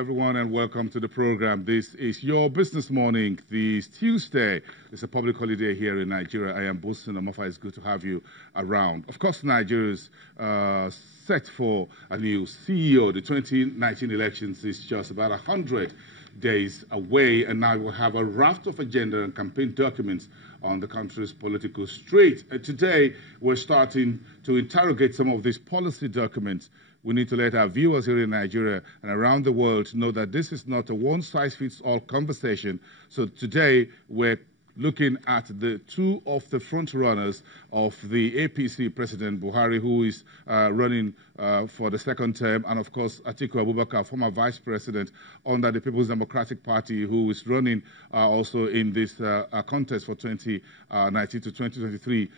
everyone, and welcome to the program. This is your Business Morning. This Tuesday is a public holiday here in Nigeria. I am Bosun Amofa. It's good to have you around. Of course, Nigeria is set for a new CEO. The 2019 elections is just about 100 days away, and now we'll have a raft of agenda and campaign documents on the country's political street. Today, we're starting to interrogate some of these policy documents. We need to let our viewers here in Nigeria and around the world know that this is not a one-size-fits-all conversation. So today, we're looking at the two of the front runners of the APC, President Buhari, who is running for the second term, and of course Atiku Abubakar, former vice president under the People's Democratic Party, who is running also in this contest for 2019 to 2023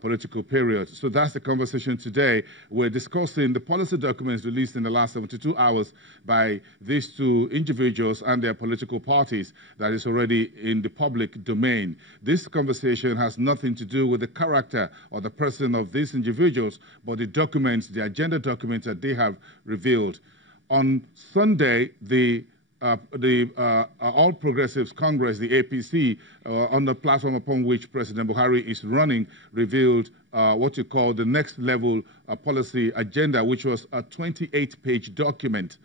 political period. So that's the conversation today. We're discussing the policy documents released in the last 72 hours by these two individuals and their political parties that is already in the public domain. This conversation has nothing to do with the character or the person of these individuals, but the documents, the agenda documents that they have revealed. On Sunday, the All Progressives Congress, the APC, on the platform upon which President Buhari is running, revealed what you call the next level policy agenda, which was a 28-page document.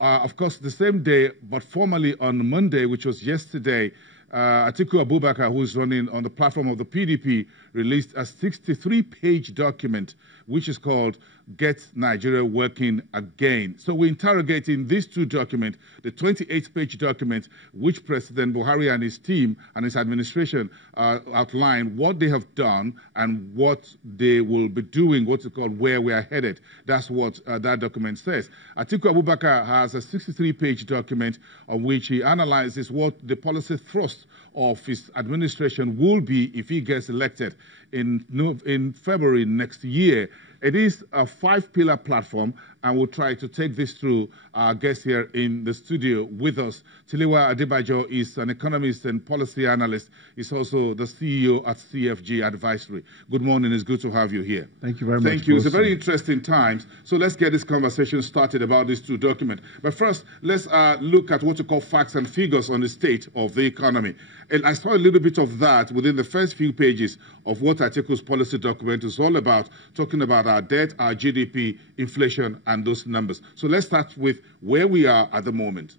Of course, the same day, but formally on Monday, which was yesterday, Atiku Abubakar, who is running on the platform of the PDP, released a 63-page document, which is called Get Nigeria Working Again. So we're interrogating these two documents, the 28-page document, which President Buhari and his team and his administration outline what they have done and what they will be doing, what's it called, where we are headed. That's what that document says. Atiku Abubakar has a 63-page document on which he analyzes what the policy thrust of his administration will be if he gets elected in February next year. It is a 5-pillar platform, and we'll try to take this through. Our guest here in the studio with us, Tiliwa Adebajo, is an economist and policy analyst. He's also the CEO at CFG Advisory. Good morning. It's good to have you here. Thank you very much. Thank you. It's a very interesting time. So let's get this conversation started about these two documents. But first, let's look at what you call facts and figures on the state of the economy. And I saw a little bit of that within the first few pages of what Atiku's policy document is all about, talking about our debt, our GDP, inflation, and those numbers. So let's start with where we are at the moment.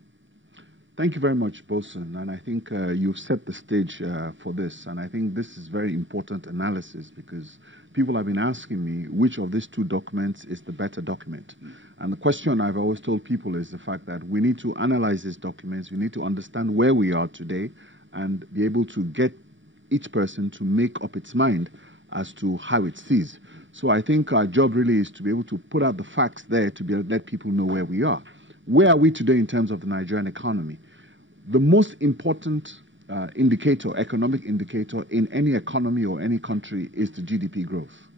Thank you very much, Bosun. And I think you've set the stage for this. And I think this is very important analysis because people have been asking me which of these two documents is the better document. And the question I've always told people is the fact that we need to analyze these documents. We need to understand where we are today and be able to get each person to make up its mind as to how it sees. So I think our job really is to be able to put out the facts there to be able to let people know where we are. Where are we today in terms of the Nigerian economy? The most important indicator, economic indicator in any economy or any country is the GDP growth.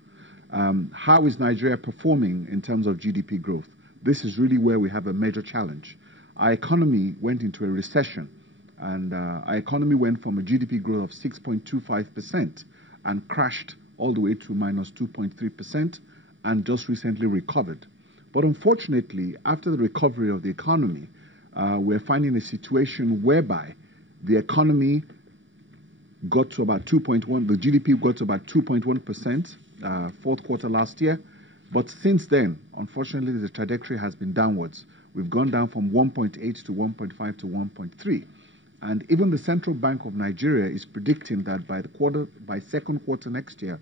How is Nigeria performing in terms of GDP growth? This is really where we have a major challenge. Our economy went into a recession, and our economy went from a GDP growth of 6.25% and crashed all the way to minus 2.3% and just recently recovered. But unfortunately, after the recovery of the economy, we're finding a situation whereby the economy got to about 2.1, the GDP got to about 2.1% fourth quarter last year. But since then, unfortunately, the trajectory has been downwards. We've gone down from 1.8 to 1.5 to 1.3. And even the Central Bank of Nigeria is predicting that by second quarter next year,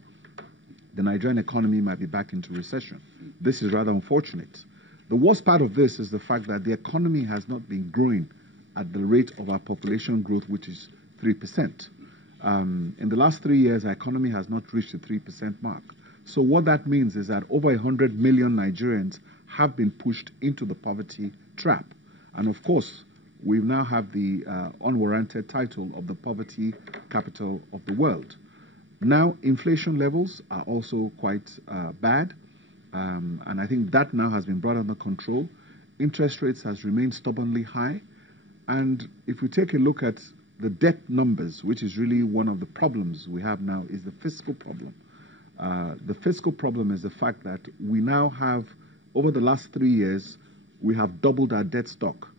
the Nigerian economy might be back into recession. This is rather unfortunate. The worst part of this is the fact that the economy has not been growing at the rate of our population growth, which is 3%. In the last 3 years, our economy has not reached the 3% mark. So what that means is that over 100 million Nigerians have been pushed into the poverty trap. And of course, we now have the unwarranted title of the poverty capital of the world. Now, inflation levels are also quite bad, and I think that now has been brought under control. Interest rates has remained stubbornly high, and if we take a look at the debt numbers, which is really one of the problems we have now, is the fiscal problem. The fiscal problem is the fact that we now have, over the last 3 years, We have doubled our debt stock.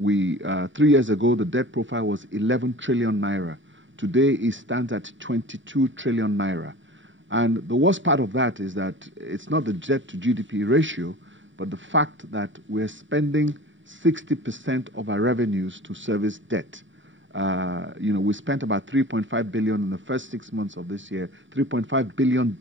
3 years ago, the debt profile was 11 trillion naira. Today, it stands at 22 trillion naira. And the worst part of that is that it's not the debt to GDP ratio, but the fact that we're spending 60% of our revenues to service debt. We spent about $3.5 billion in the first 6 months of this year, $3.5 billion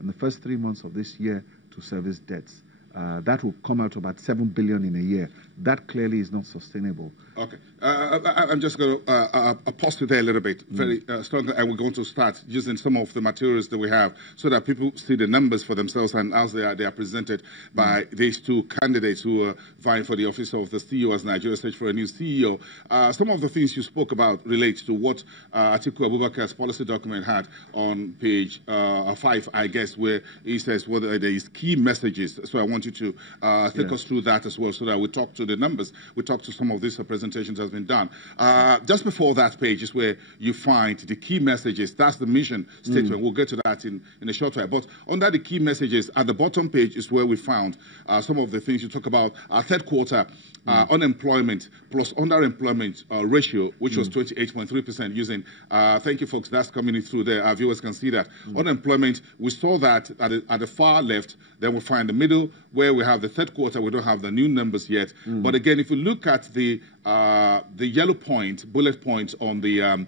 in the first 3 months of this year to service debts. That will come out to about $7 billion in a year. That clearly is not sustainable. Okay. I'm just going to pause you there a little bit, very strongly, and we're going to start using some of the materials that we have so that people see the numbers for themselves and as they are presented by these two candidates who are vying for the office of the CEO as Nigeria search for a new CEO. Some of the things you spoke about relate to what Atiku Abubakar's policy document had on page 5, I guess, where he says whether there is key messages. So I want you to take us through that as well so that we talk to the numbers. We talk to some of these presentations that has been done. Just before that page is where you find the key messages. That's the mission statement. We'll get to that in a short while. But under the key messages, at the bottom page is where we found some of the things you talk about. Our third quarter unemployment plus underemployment ratio, which was 28.3% using, thank you folks, that's coming in through there. Our viewers can see that. Unemployment, we saw that at the far left. Then we find the middle where we have the third quarter. We don't have the new numbers yet. But again, if you look at the yellow point, bullet points on the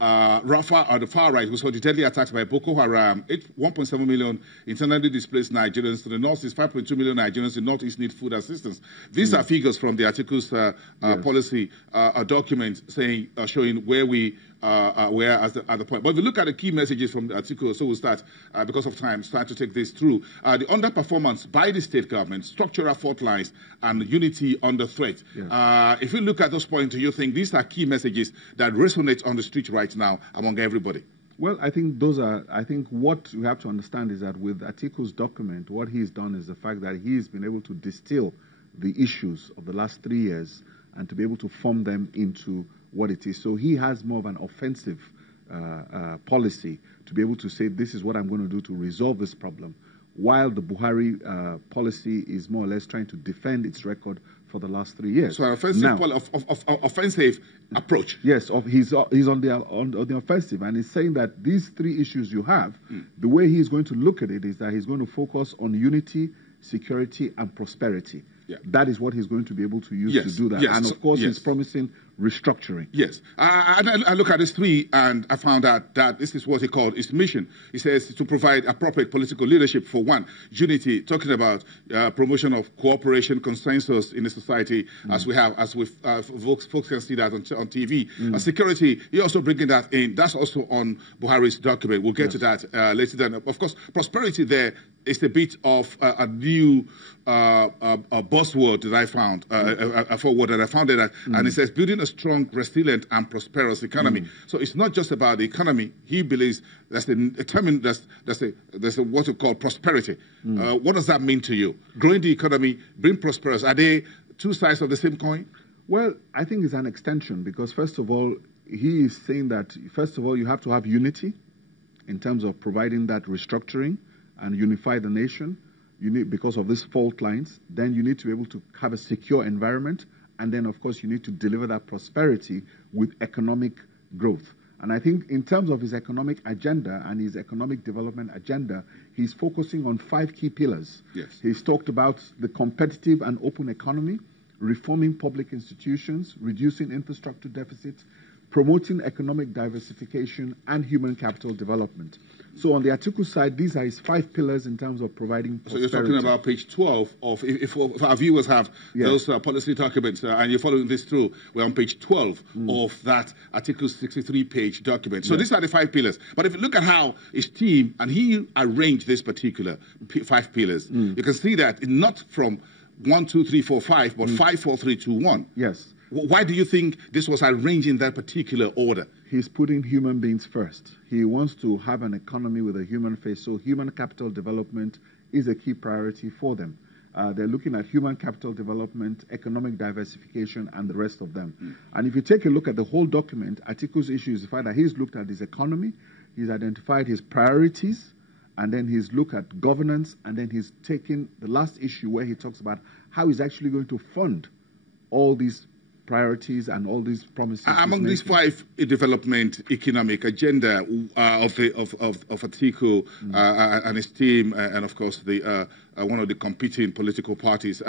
Rafah, or the far right, we saw the deadly attacks by Boko Haram. 1.7 million internally displaced Nigerians. To the north is 5.2 million Nigerians in northeast need food assistance. These are figures from the Atiku's policy document showing where we where at the point. But if we look at the key messages from Atiku, so we'll start, because of time, start to take this through. The underperformance by the state government, structural fault lines, and unity under threat. If you look at those points, do you think these are key messages that resonate on the street right now among everybody? Well, I think what we have to understand is that with Atiku's document, what he's done is the fact that he's been able to distill the issues of the last 3 years and to be able to form them into what it is. So he has more of an offensive policy to be able to say, this is what I'm going to do to resolve this problem, while the Buhari policy is more or less trying to defend its record for the last 3 years. So an offensive approach. Yes, he's on the offensive, and he's saying that these 3 issues you have, the way he's going to look at it is that he's going to focus on unity, security, and prosperity. That is what he's going to be able to use to do that. And of course, he's promising restructuring. Yes. I look at this 3 and I found out that this is what he called his mission. He says to provide appropriate political leadership for one, unity, talking about promotion of cooperation, consensus in the society as folks can see that on TV. Security, he also bringing that in. That's also on Buhari's document. We'll get to that later. Then, of course, prosperity there is a bit of a new buzzword that I found, a forward that I found it at, and it says building a strong, resilient, and prosperous economy. So it's not just about the economy. He believes that's what we call prosperity. What does that mean to you? Growing the economy, being prosperous. Are they two sides of the same coin? Well, I think it's an extension because first of all, he is saying that first of all you have to have unity in terms of providing that restructuring and unify the nation. You need, because of these fault lines, then you need to be able to have a secure environment, and then of course you need to deliver that prosperity with economic growth. And I think in terms of his economic agenda and his economic development agenda, he's focusing on 5 key pillars. He's talked about the competitive and open economy, reforming public institutions, reducing infrastructure deficits, promoting economic diversification, and human capital development. So on the Atiku side, these are his 5 pillars in terms of providing prosperity. So you're talking about page 12 of, if our viewers have those policy documents and you're following this through, we're on page 12 of that Atiku's 63-page document. So these are the 5 pillars. But if you look at how his team, and he arranged this particular 5 pillars, you can see that it's not from 1, 2, 3, 4, 5, but 5, 4, 3, 2, 1. Yes. Why do you think this was arranged in that particular order? He's putting human beings first. He wants to have an economy with a human face, so human capital development is a key priority for them. They're looking at human capital development, economic diversification, and the rest of them. And if you take a look at the whole document, Atiku's issue is the fact that he's looked at his economy, he's identified his priorities, and then he's looked at governance, and then he's taken the last issue where he talks about how he's actually going to fund all these priorities and all these promises. Among these 5 development economic agenda of Atiku and his team, and of course the one of the competing political parties,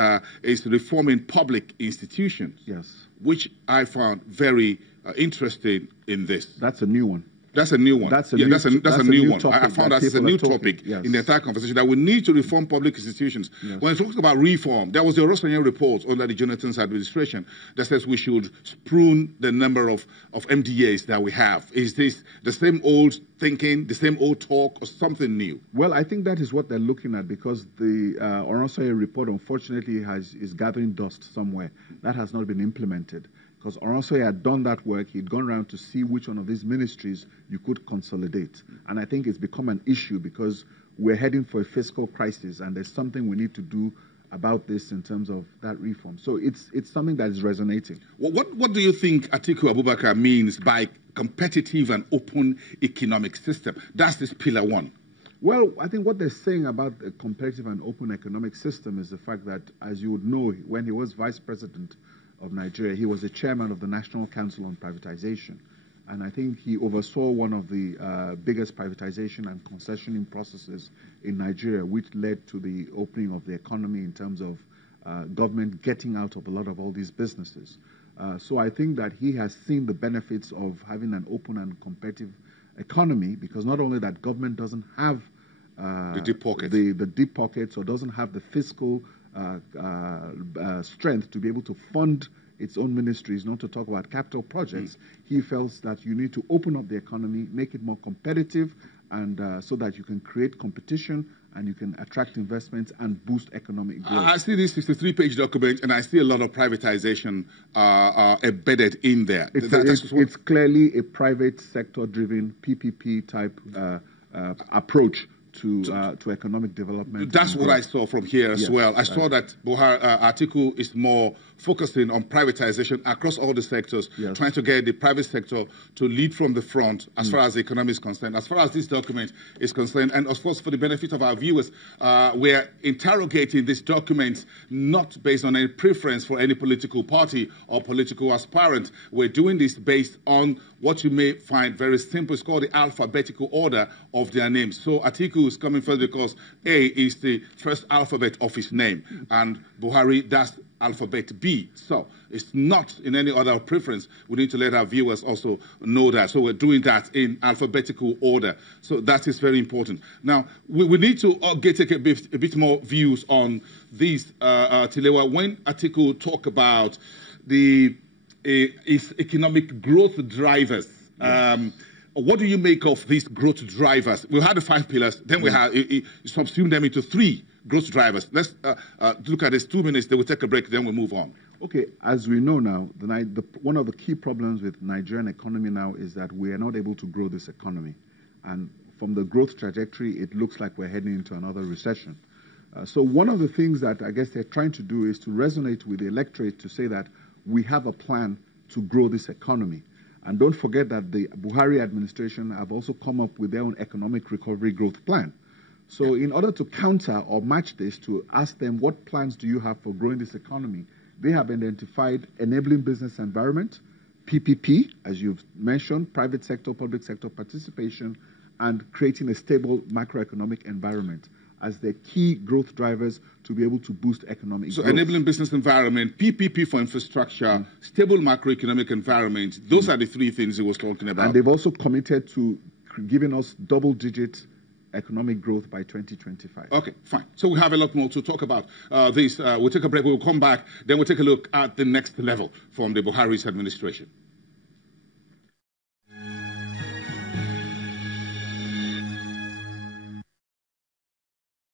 is reforming public institutions. Yes. Which I found very interesting in this. That's a new one. That's a new one. That's a new one. I found that as a new topic in the entire conversation, that we need to reform public institutions. Yes. When it talks about reform, there was the Rossanian report under the Jonathan's administration that says we should prune the number of MDAs that we have. Is this the same old thinking, the same old talk, or something new? Well, I think that is what they're looking at, because the Rossanian report, unfortunately, is gathering dust somewhere. That has not been implemented. Because Oronsoye had done that work, he'd gone around to see which one of these ministries you could consolidate. And I think it's become an issue because we're heading for a fiscal crisis, and there's something we need to do about this in terms of that reform. So it's something that is resonating. What do you think Atiku Abubakar means by competitive and open economic system? That's this pillar 1. Well, I think what they're saying about a competitive and open economic system is the fact that, as you would know, when he was vice president of Nigeria, he was the chairman of the National Council on Privatization. And I think he oversaw one of the biggest privatization and concessioning processes in Nigeria, which led to the opening of the economy in terms of government getting out of a lot of all these businesses. So I think that he has seen the benefits of having an open and competitive economy, because not only that government doesn't have the deep pockets, the deep pockets, or doesn't have the fiscal strength to be able to fund its own ministries, not to talk about capital projects. He felt that you need to open up the economy, make it more competitive, and so that you can create competition and you can attract investments and boost economic growth. I see this 63-page document, and I see a lot of privatization embedded in there. It's clearly a private sector-driven PPP type approach to economic development. That's what I saw from here as well. I saw that Buhari, Atiku is more focusing on privatization across all the sectors, trying to get the private sector to lead from the front as far as the economy is concerned, as far as this document is concerned. And of course, for the benefit of our viewers, we're interrogating this document not based on any preference for any political party or political aspirant. We're doing this based on what you may find very simple. It's called the alphabetical order of their names. So Atiku is coming first because A is the first alphabet of his name, and Buhari, that's alphabet B. So it's not in any other preference. We need to let our viewers also know that. So we're doing that in alphabetical order. So that is very important. Now, we need to take a bit more views on these, Tilewa. When Atiku talk about its economic growth drivers, what do you make of these growth drivers? We had the 5 pillars, then we had subsumed them into 3 growth drivers. Let's look at this 2 minutes, then we'll take a break, then we'll move on. Okay, as we know now, one of the key problems with Nigerian economy now is that we are not able to grow this economy. And from the growth trajectory, it looks like we're heading into another recession. So one of the things that I guess they're trying to do is to resonate with the electorate to say that we have a plan to grow this economy. And don't forget that the Buhari administration have also come up with their own economic recovery growth plan. So in order to counter or match this, to ask them what plans do you have for growing this economy, they have identified enabling business environment, PPP, as you've mentioned, private sector, public sector participation, and creating a stable macroeconomic environment as the key growth drivers to be able to boost economic growth. So enabling business environment, PPP for infrastructure, stable macroeconomic environment, those are the 3 things he was talking about. And they've also committed to giving us double-digit economic growth by 2025. Okay, fine. So we have a lot more to talk about this. We'll take a break, we'll come back, then we'll take a look at the next level from the Buhari's administration.